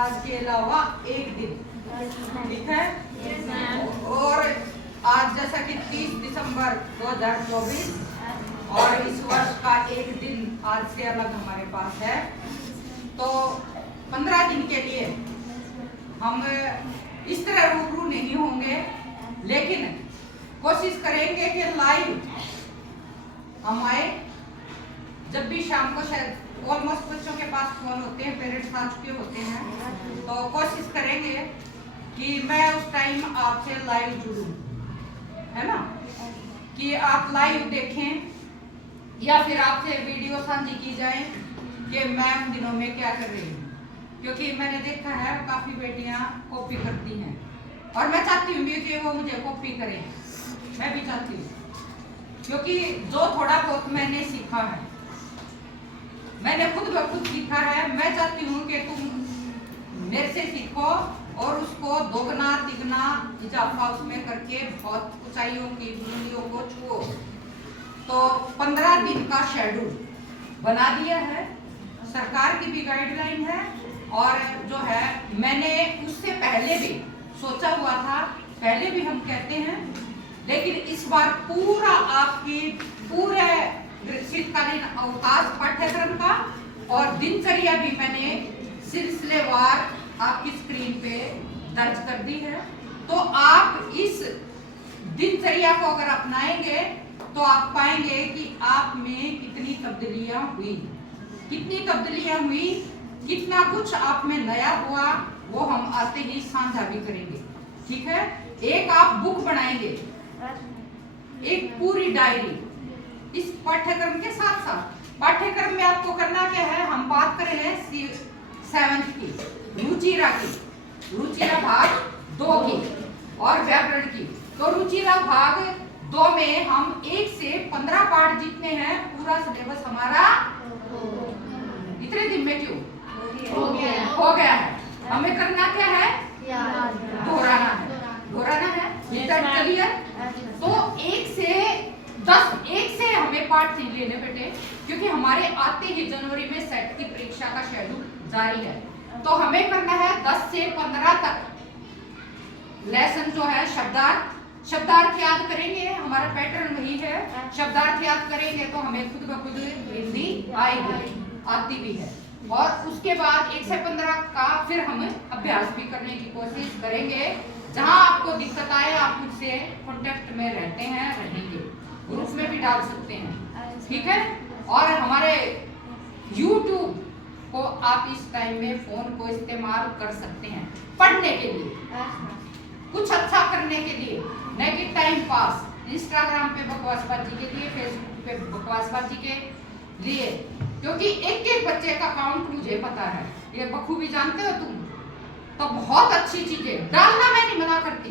आज के अलावा एक दिन, ठीक है। और आज जैसा कि 30 दिसंबर 2024 और इस वर्ष का एक दिन आज से अलग हमारे पास है। तो 15 दिन के लिए हम इस तरह रूबरू नहीं होंगे, लेकिन कोशिश करेंगे कि लाइव हम आए। जब भी शाम को शायद ऑलमोस्ट बच्चों के पास फोन होते हैं, पेरेंट्स आ चुके होते हैं, तो कोशिश करेंगे कि मैं उस टाइम आपसे लाइव जुड़ूं, है ना, कि आप लाइव देखें या फिर आपसे वीडियो साझी की जाए कि मैं उन दिनों में क्या कर रही हूँ। क्योंकि मैंने देखा है काफी बेटियां कॉपी करती हैं और मैं चाहती हूँ कि वो मुझे कॉपी करें, मैं भी चाहती हूँ, क्योंकि जो थोड़ा बहुत मैंने सीखा है, मैंने खुद ब खुद सीखा है, मैं चाहती हूँ कि तुम मेरे से सीखो और उसको दोगुना तिगुना इजाफा उसमें करके बहुत ऊंचाइयों की बुलंदियों को छुओ। तो 15 दिन का शेड्यूल बना दिया है, सरकार की भी गाइडलाइन है और जो है मैंने उससे पहले भी सोचा हुआ था, पहले भी हम कहते हैं, लेकिन इस बार पूरा आपकी पूरे शीतकालीन अवकाश पाठ्यक्रम का और दिनचर्या भी मैंने सिलसिलेवार आपकी स्क्रीन पे दर्ज कर दी है। तो आप इस दिनचर्या को अगर अपनाएंगे तो आप पाएंगे कि आप में कितनी तब्दीलियां हुई, कितना कुछ आप में नया हुआ, वो हम आते ही साझा भी करेंगे, ठीक है। एक आप बुक बनाएंगे, एक पूरी डायरी इस पाठ्यक्रम के साथ साथ। पाठ्यक्रम में आपको करना क्या है, हम बात कर रहे हैं 7th की रुचिरा भाग 2 की और व्याकरण की। तो रुचिरा भाग 2 में हम 1 से 15 पाठ जितने हैं, पूरा सिलेबस हमारा इतने दिन में क्यों हो गया है। हमें करना क्या है, दोहराना है। क्लियर। तो 1 से हमें पाठ नहीं लेने बेटे, क्योंकि हमारे आते ही जनवरी में सेट की परीक्षा का शेड्यूल जारी है। तो हमें करना है 10 से 15 तक लेसन जो है शब्दार्थ याद करेंगे। हमारा पैटर्न वही है, शब्दार्थ याद करेंगे तो हमें खुद ब खुद हिंदी आती भी है। और उसके बाद 1 से 15 का फिर हम अभ्यास भी करने की कोशिश करेंगे। जहां आपको दिक्कत आए आप मुझसे कांटेक्ट में रहेंगे, ग्रुप में भी डाल सकते हैं, ठीक है। और हमारे YouTube को आप इस टाइम में फोन को इस्तेमाल कर सकते हैं पढ़ने के लिए, कुछ अच्छा करने के लिए, न कि टाइम पास। इंस्टाग्राम पे बकवासबाजी के लिए, फेसबुक पे बकवासबाजी के लिए, क्योंकि एक बच्चे का अकाउंट मुझे पता है, ये बखूबी जानते हो तुम। तो बहुत अच्छी चीजें डालना मैं नहीं मना करती,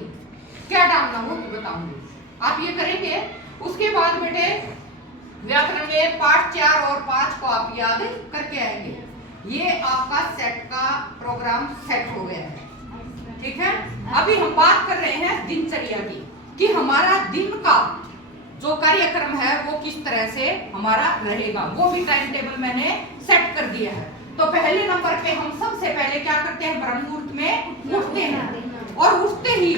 क्या डालना वो भी बताऊंगी, आप ये करेंगे। उसके बाद बेटे व्याकरण के पाठ 4 और 5 को आप याद करके आएंगे। ये आपका सेट का प्रोग्राम सेट हो गया है, ठीक है। अभी हम बात कर रहे हैं दिनचर्या की, कि हमारा दिन का जो कार्यक्रम है वो किस तरह से हमारा रहेगा, वो भी टाइम टेबल मैंने सेट कर दिया है। तो पहले नंबर पे हम सबसे पहले क्या करते हैं, ब्रह्म मुहूर्त में उठते हैं। और उठते ही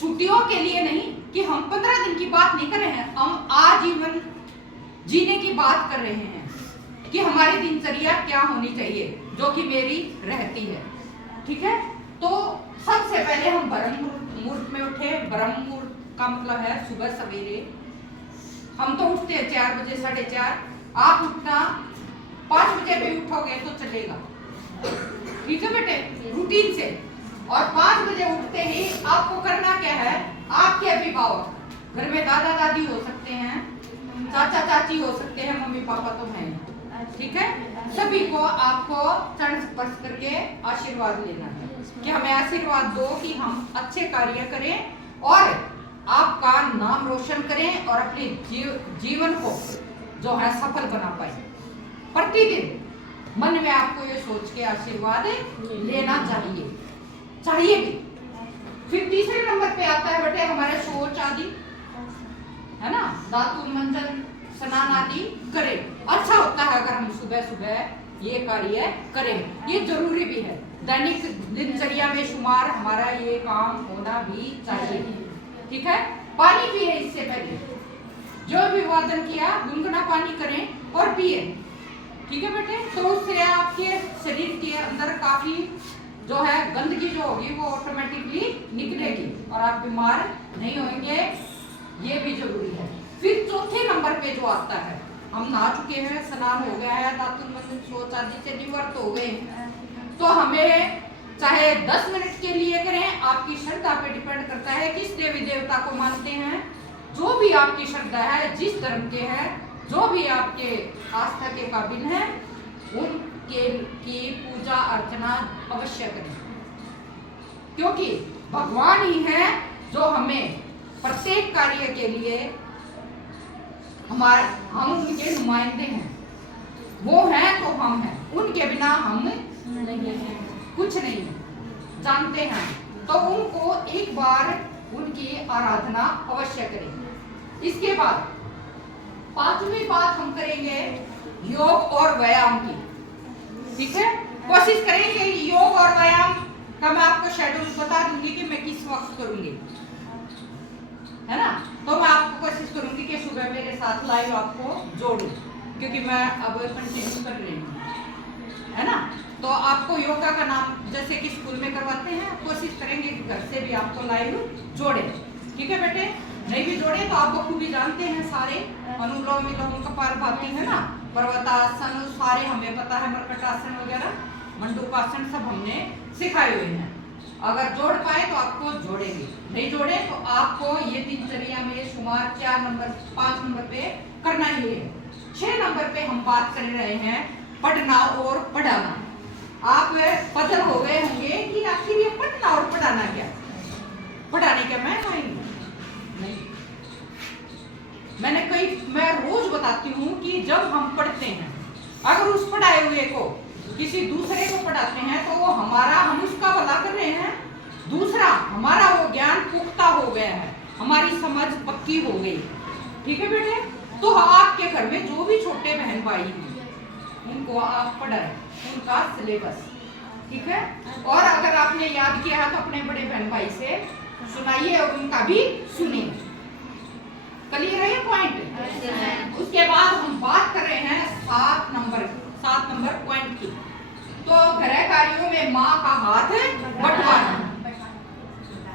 छुट्टियों के लिए नहीं कि हम 15 दिन की बात नहीं कर रहे हैं, हम आजीवन जीने की बात कर रहे हैं कि हमारी दिनचर्या क्या होनी चाहिए, जो कि मेरी रहती है, ठीक है। तो सबसे पहले हम ब्रह्म मुहूर्त में उठे। ब्रह्म मुहूर्त का मतलब है सुबह सवेरे। हम तो उठते हैं 4 बजे, 4:30। आप उठना 5 बजे भी उठोगे तो चलेगा, ठीक है बेटे, रूटीन से। और 5 बजे उठते ही आपको करना क्या है, आपके अभिभावक, घर में दादा दादी हो सकते हैं, चाचा चाची हो सकते हैं, मम्मी पापा तो हैं, ठीक है। सभी को आपको चरण स्पर्श करके आशीर्वाद लेना है कि हमें आशीर्वाद दो कि हम अच्छे कार्य करें और आपका नाम रोशन करें और अपने जीवन को जो है सफल बना पाए। प्रतिदिन मन में आपको ये सोच के आशीर्वाद लेना चाहिए भी। फिर तीसरे नंबर पे आता है बेटे हमारे शौच आदि, है ना, दातुन मंजन स्नान आदि करें। अच्छा होता है अगर हम सुबह सुबह ये कार्य करें। ये जरूरी भी है, दैनिक दिनचर्या में शुमार हमारा ये काम होना भी चाहिए। ठीक है, पानी पिए इससे पहले, जो भी वादन किया गुनगुना पानी करें और पिए। ठीक है बेटे, तो उससे आपके शरीर के अंदर काफी जो है गंदगी जो होगी वो ऑटोमेटिकली निकलेगी और आप बीमार नहीं होंगे, ये भी जरूरी है। फिर चौथे नंबर पे जो आता है, हम नहा चुके हैं, स्नान हो गया है, दातुन मंजन शौच आदि से निवृत्त हो गए, तो हमें चाहे 10 मिनट के लिए करें, आपकी श्रद्धा पे डिपेंड करता है किस देवी देवता को मानते हैं। जो भी आपकी श्रद्धा है, जिस धर्म के हैं, जो भी आपके आस्था के काबिल हैं, उनके की पूजा अर्चना अवश्य करें, क्योंकि भगवान ही है जो हमें प्रत्येक कार्य के लिए हम उनके नुमाइंदे हैं। वो हैं तो हम हैं, उनके बिना हम कुछ नहीं है, जानते हैं। तो उनको एक बार उनकी आराधना अवश्य करें। इसके बाद 5वीं बात हम करेंगे योग और व्यायाम की। ठीक है, कोशिश करेंगे योग और व्यायाम का मैं आपको शेड्यूल बता दूंगी कि मैं किस वक्त करूंगी, है ना। तो मैं आपको कोशिश करूंगी कि सुबह मेरे साथ लाइव आपको जोड़ूं, क्योंकि मैं अब कंटिन्यू कर रही हूँ, है ना। तो आपको योगा का नाम जैसे कि स्कूल में करवाते हैं, कोशिश करेंगे कि घर से भी आपको लाइव जोड़े। ठीक है बेटे, नहीं भी जोड़े तो आप बखूबी जानते हैं सारे, अनुलोम विलोम कपालभाति, है ना, पर्वतासन, सारे हमें पता है, मरकटासन वगैरह, मंडूकासन सब हमने सिखाए हुए हैं। अगर जोड़ पाए तो आपको जोड़ेंगे, नहीं जोड़े तो आपको ये दिनचर्या में शुमार 5 नंबर पे करना ही है। 6 नंबर पे हम बात कर रहे हैं पढ़ना और पढ़ाना। आप पजल हो गए होंगे कि आखिर ये पढ़ना और पढ़ाना क्या, पढ़ाने क्या मैं नहीं, मैं रोज बताती हूँ कि जब हम पढ़ते हैं, अगर उस पढ़ाए हुए को किसी दूसरे को पढ़ाते हैं तो वो हम उसका भला कर रहे हैं। दूसरा, हमारा वो ज्ञान पुख्ता हो गया है, हमारी समझ पक्की हो गई। ठीक है बेटे, तो आपके घर में जो भी छोटे बहन भाई हैं उनको आप पढ़ाएं, उनका सिलेबस। ठीक है, और अगर आपने याद किया है तो अपने बड़े बहन भाई से सुनाइए और उनका भी सुनिए। क्लियर है ये पॉइंट। उसके बाद हम बात कर रहे हैं 7 नंबर पॉइंट की। तो गृह कार्यों में माँ का हाथ बंटवाना।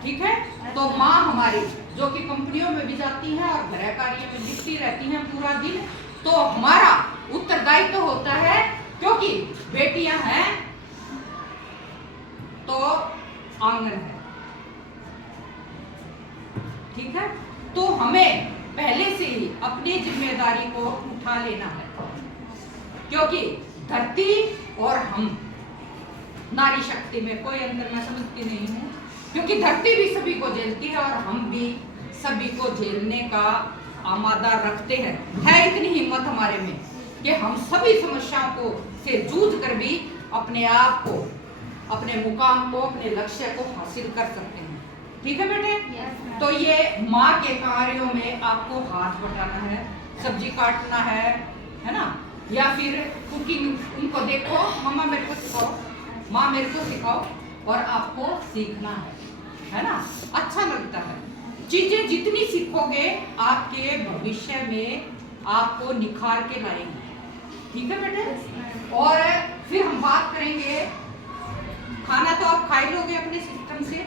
ठीक है, तो माँ हमारी जो कि कंपनियों में भी जाती हैं और गृह कार्य में लिखती रहती हैं पूरा दिन, तो हमारा उत्तरदायित्व तो होता है, क्योंकि बेटियां हैं तो आंगन है। ठीक है, तो हमें पहले से ही अपनी जिम्मेदारी को उठा लेना है, क्योंकि धरती और हम, नारी शक्ति में कोई अंतर मैं समझती नहीं हूँ, क्योंकि धरती भी सभी को झेलती है और हम भी सभी को झेलने का आमादा रखते हैं। है इतनी हिम्मत हमारे में कि हम सभी समस्याओं को से जूझ कर भी अपने आप को, अपने मुकाम को, अपने लक्ष्य को हासिल कर सकते हैं। ठीक है बेटे, तो ये माँ के कार्यों में आपको हाथ बटाना है, सब्जी काटना है ना, या फिर कुकिंग, उनको देखो, मम्मा मेरे को सिखाओ, माँ मेरे को सिखाओ, और आपको सीखना है ना। अच्छा लगता है, चीजें जितनी सीखोगे आपके भविष्य में आपको निखार के लाएंगे। ठीक है बेटे, और फिर हम बात करेंगे, खाना तो आप खा ही लोगे अपने सिस्टम से,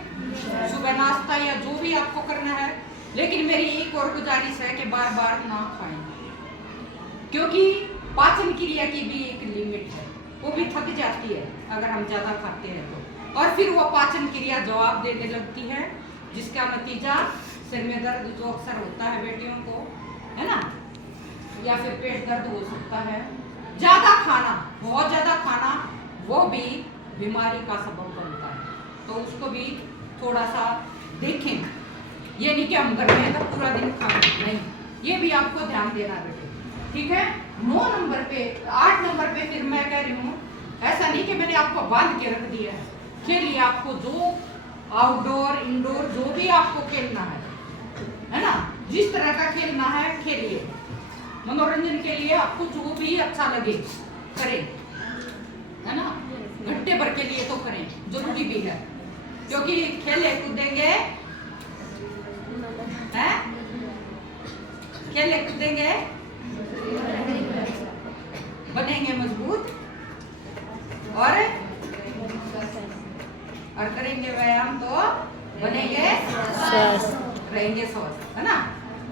सुबह नाश्ता या जो भी आपको करना है, लेकिन मेरी एक और गुजारिश है कि बार बार ना खाएं, क्योंकि पाचन क्रिया की भी एक लिमिट है, वो भी थक जाती है अगर हम ज्यादा खाते हैं तो, और फिर वो पाचन क्रिया जवाब देने लगती है, जिसका नतीजा सिर में दर्द जो अक्सर होता है बेटियों को, है ना, या फिर पेट दर्द हो सकता है। ज्यादा खाना, बहुत ज्यादा खाना, वो भी बीमारी का सबब बनता है, तो उसको भी थोड़ा सा देखें। ये नहीं कि हम घर में तो पूरा दिन खाना नहीं, ये भी आपको ध्यान देना बेटे। ठीक है, 9 नंबर पे, 8 नंबर पे फिर मैं कह रही हूँ, ऐसा नहीं कि मैंने आपको बांध के रख दिया है, खेलिए, आपको जो आउटडोर इंडोर जो भी आपको खेलना है ना, जिस तरह का खेलना है खेलिए, मनोरंजन के लिए आपको जो भी अच्छा लगे करें। है ना, घंटे भर के लिए तो करें, जरूरी भी है, क्योंकि खेले कूदेंगे, हैं खेले कूदेंगे बनेंगे मजबूत और करेंगे व्यायाम तो बनेंगे रहेंगे स्वस्थ, है ना।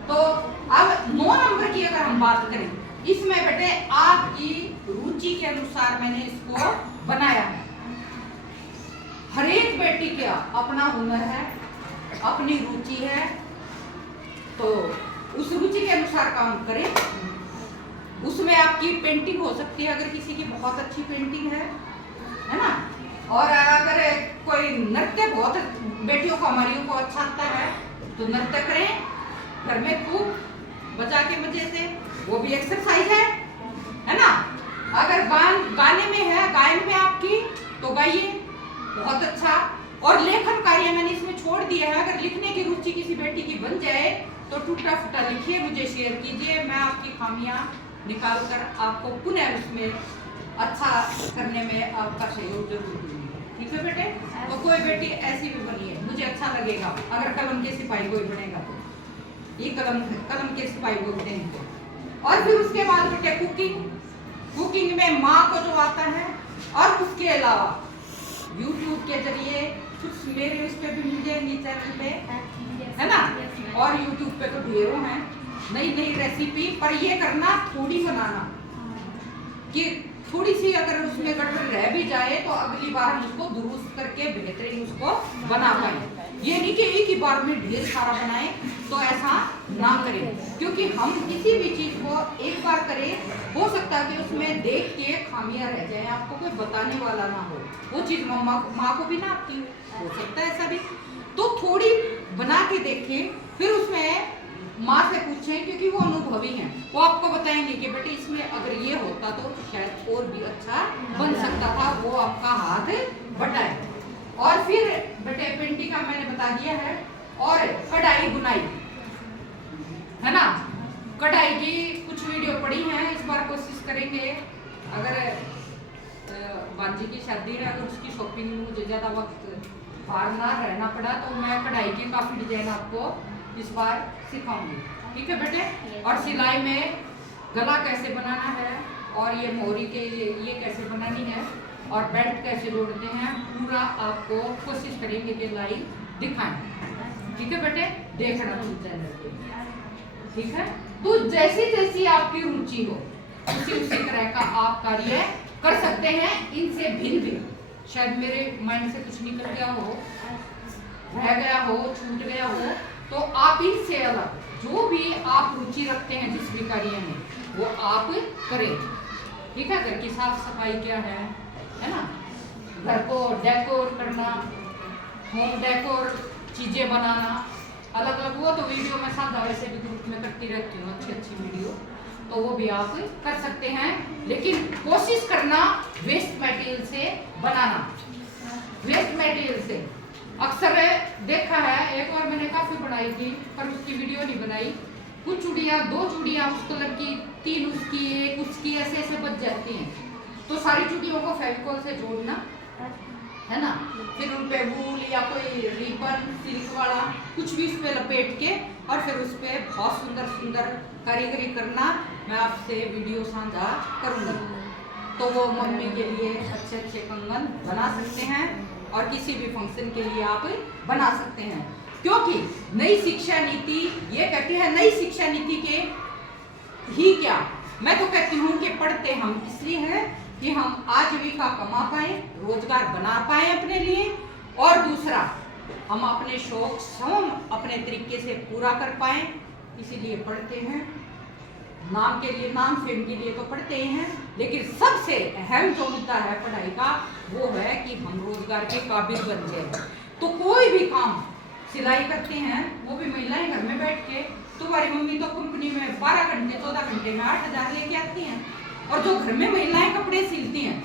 तो अब 9 नंबर की अगर हम बात करें, इसमें बेटे आपकी रुचि के अनुसार मैंने इसको बनाया है। हर एक बेटी का अपना हुनर है, अपनी रुचि है, तो उस रुचि के अनुसार काम करें। उसमें आपकी पेंटिंग हो सकती है, अगर किसी की बहुत अच्छी पेंटिंग है ना, और अगर कोई नृत्य बहुत बेटियों को हमारी को अच्छा आता है तो नृत्य करें घर में खूब बजा के मजे से, वो भी एक्सरसाइज है ना। अगर गाने में है, गायन में आपकी, तो गाइए बहुत अच्छा। और लेखन कार्य मैंने इसमें छोड़ दिया है, अगर लिखने की रुचि किसी बेटी की बन जाए तो टूटा फूटा लिखिए, मुझे शेयर कीजिए, मैं आपकी खामियां निकाल कर आपको पुनः उसमें अच्छा करने में आपका सहयोग जरूर दूंगी, ठीक है बेटे। तो कोई बेटी ऐसी भी बनी है, मुझे अच्छा लगेगा अगर कलम के सिपाही कोई बनेगा तो, ये कलम के सिपाही बोलते हैं इनको। और फिर उसके बाद बेटे कुकिंग में माँ को जो आता है, और उसके अलावा YouTube के जरिए कुछ मेरे उस पे भी मिल जाएंगी चैनल पे, है ना, और YouTube पे तो ढेरों हैं नई रेसिपी, पर ये करना थोड़ी बनाना कि थोड़ी सी अगर उसमें गड़बड़ रह भी जाए तो अगली बार हम उसको दुरुस्त करके बेहतरीन उसको बना पाए। ये नहीं कि एक ही बार में ढेर सारा बनाए, तो ऐसा ना करें, क्योंकि हम किसी भी चीज को एक बार करें, हो सकता है कि उसमें देख के खामियां रह जाए, आपको कोई बताने वाला ना हो, वो चीज माँ को भी ना आती हो सकता है ऐसा भी। तो थोड़ी बना के देखें, फिर उसमें माँ से पूछें, क्योंकि वो अनुभवी हैं, वो आपको बताएंगे कि बेटे इसमें अगर ये होता तो शायद और भी अच्छा बन सकता था, वो आपका हाथ बटाए। और फिर बेटे पेंटिंग का मैंने बता दिया है, और कढ़ाई बुनाई, है ना, कढ़ाई की कुछ वीडियो पड़ी हैं, इस बार कोशिश करेंगे, अगर बाजी की शादी है, अगर उसकी शॉपिंग में मुझे ज़्यादा वक्त बाहर ना रहना पड़ा तो मैं कढ़ाई के काफ़ी डिजाइन आपको इस बार सिखाऊंगी, ठीक है बेटे। और सिलाई में गला कैसे बनाना है, और ये मोहरी के ये कैसे बनानी है, और बेल्ट कैसे जोड़ते हैं, पूरा आपको कोशिश करेंगे कि लाइव दिखाएं, ठीक है बेटे। देखना चैनल पे, ठीक है। तो जैसी जैसी आपकी रुचि हो उसी तरह का आप कार्य कर सकते हैं। इनसे भिन्न भी, शायद मेरे माइंड से कुछ निकल गया हो, रह गया हो, छूट गया हो, तो आप इनसे अलग जो भी आप रुचि रखते हैं जिस भी कार्य में, वो आप करें, ठीक है। घर की साफ सफाई क्या है ना, घर को डेकोर करना, होम डेकोर चीजें बनाना, अलग अलग, वो तो वीडियो में साझा वैसे भी ग्रुप में करती रहती हूँ, अच्छी वीडियो, तो वो भी आप कर सकते हैं। लेकिन कोशिश करना वेस्ट मटेरियल से बनाना, वेस्ट मटेरियल से। अक्सर देखा है, एक बार मैंने काफी बनाई थी पर उसकी वीडियो नहीं बनाई, कुछ चूड़ियाँ, 2 चूड़ियाँ उस कलर की, 3 उसकी, 1 उसकी, ऐसे बच जाती हैं, तो सारी चूड़ियों को फेविकॉल से जोड़ना, है ना, फिर उन पे वूल या कोई रिबन सिल्क वाला कुछ भी उस पर लपेट के, और फिर उस पर बहुत सुंदर सुंदर कारीगरी करना, मैं आपसे वीडियो साझा करूँगी। तो वो मम्मी के लिए अच्छे अच्छे कंगन बना सकते हैं, और किसी भी फंक्शन के लिए आप बना सकते हैं, क्योंकि नई शिक्षा नीति ये कहती है, नई शिक्षा नीति के ही क्या, मैं तो कहती हूँ कि पढ़ते हम इसलिए हैं कि हम आजीविका कमा पाए, रोजगार बना पाए अपने लिए, और दूसरा हम अपने शौक स्वयं अपने तरीके से पूरा कर पाए, इसीलिए पढ़ते हैं। नाम के लिए, नाम फेम के लिए तो पढ़ते ही हैं, लेकिन सबसे अहम जो मुद्दा है पढ़ाई का, वो है कि हम रोजगार के काबिल बन जाए। तो कोई भी काम, सिलाई करते हैं वो भी महिलाएं घर में बैठ के, तुम्हारी मम्मी तो कंपनी में 12 घंटे 14 घंटे में 8,000 लेके आती हैं, और जो घर में महिलाएं कपड़े सिलती हैं,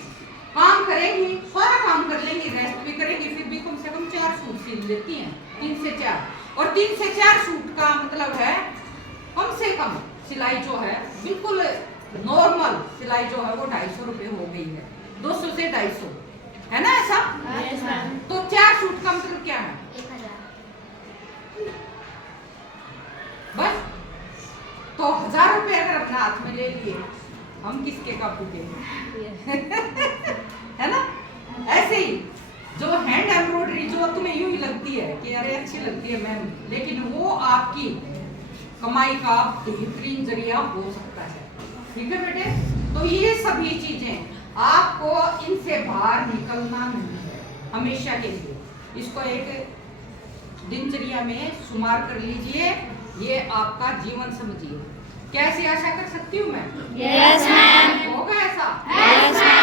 काम करेंगी, सारा काम कर लेंगी, रेस्ट भी करेंगी, फिर भी कम से कम 4 सूट सिल लेती हैं, 3 से 4, और 3 से 4 सूट का मतलब है कम से कम सिलाई जो है, बिल्कुल नॉर्मल सिलाई जो है वो 250 रुपये हो गई है, 200 से 250, है ना ऐसा? Yes ma'am. तो 4 सूट का मतलब क्या है? 1000। बस। तो 1000 रुपए अगर अपने हाथ में ले लिए, हम किसके काबू के? है ना? ऐसे ही जो हैंड एम्ब्रॉयडरी जो तुम्हें यूं ही लगती है कि अरे अच्छी लगती है मैम, लेकिन वो आपकी कमाई का बेहतरीन जरिया हो सकता है। ठीक है बेटे? तो ये सभी चीजें आपको इनसे बाहर निकलना नहीं है हमेशा के लिए। इसको एक दिनचर्या में शुमार कर लीजिए, ये आपका जीवन समझिए। कैसे आशा कर सकती हूँ मैं? Yes ma'am. होगा ऐसा? Yes ma'am.